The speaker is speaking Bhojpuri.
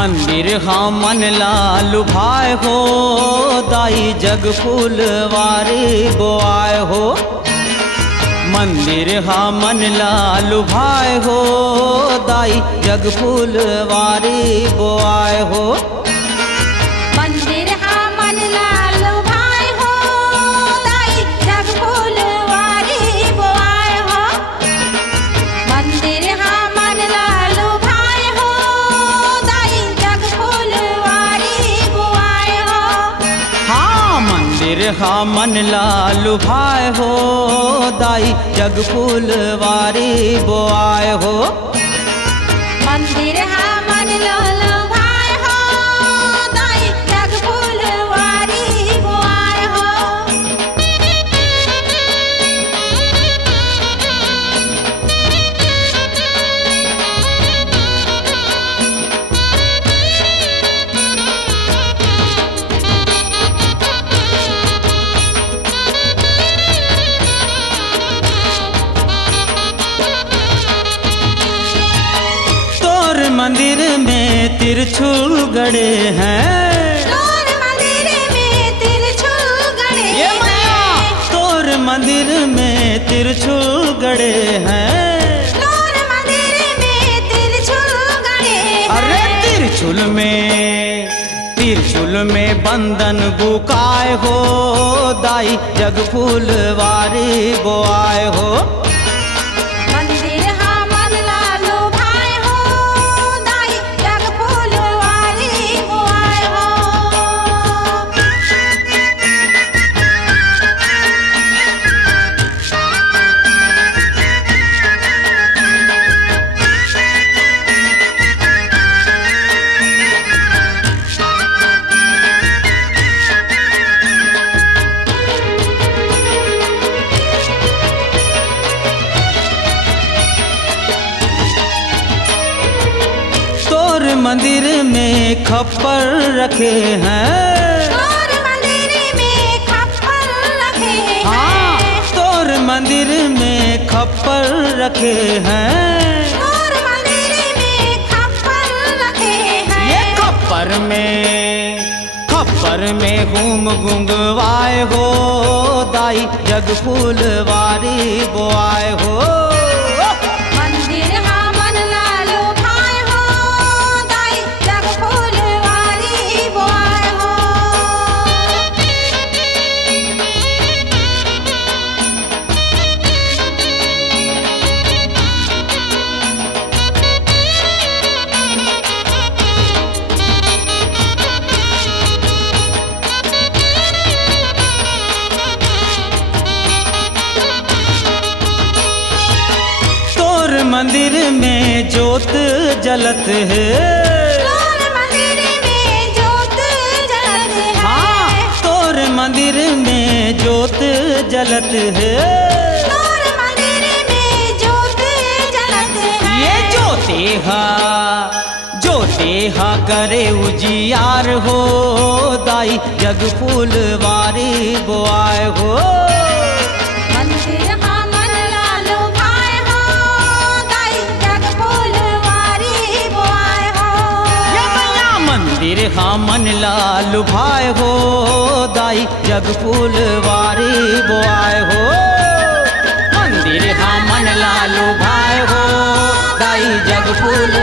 मंदिर हाँ मन लालू भाई हो, दाई जग फूलवारी बोआए हो। मंदिर हाँ मन लालू भाई हो, दाई जग फूलवारी बोआए हो। मंदिर हाँ मन लालू भाई हो, दाई जग फूलवारी बोआए हो। मंदिर हाँ मन लालू भाई हो, दाई जग फूलवारी बोआए हो। हाँ मंदिर हाँ मन लालू भाई हो, दाई जग फूलवारी बोआए हो। मंदिर हाँ मन लालू भाई हो, दाई जग फूलवारी बोआए हो। मंदिर में त्रिशूल गड़े हैं, तोर मंदिर में त्रिशूल गड़े हैं। तोर मंदिर में त्रिशूल गड़े हैं। तोर मंदिर में त्रिशूल गड़े हैं। अरे त्रिशूल में बंधन बुकाए हो, दाई जग फूलवारी बोआए हो। मंदिर हाँ मन लालू भाई हो, दाई जग फूलवारी बोआए हो। तोर मंदिर में खप्पर रखे हैं। तोर मंदिर में खप्पर रखे हैं। हाँ तोर मंदिर में खप्पर रखे हैं। तोर मंदिर में खप्पर रखे हैं। ये खप्पर में घूम गुंगवाए हो, दाई जग फूलवारी बोआए हो। मंदिर हाँ मन लालू भाई हो, दाई जग फूलवारी बोआए हो। तोर मंदिर में ज्योत जलत है। तोर मंदिर में ज्योत जलत है। हाँ तोर मंदिर में ज्योत जलत है। तोर मंदिर में ज्योत जलत है। ये ज्योति हा करे उजियार हो, दाई जग फूलवारी बोआए हो। मंदिर हाँ मन लालू भाई हो, दाई जग फूलवारी बोआए हो। ये मैया मंदिर हाँ मन लालू भाई हो, दाई जग फूलवारी बोआए हो। मंदिर हाँ मन लालू भाई हो, दाई जग फूल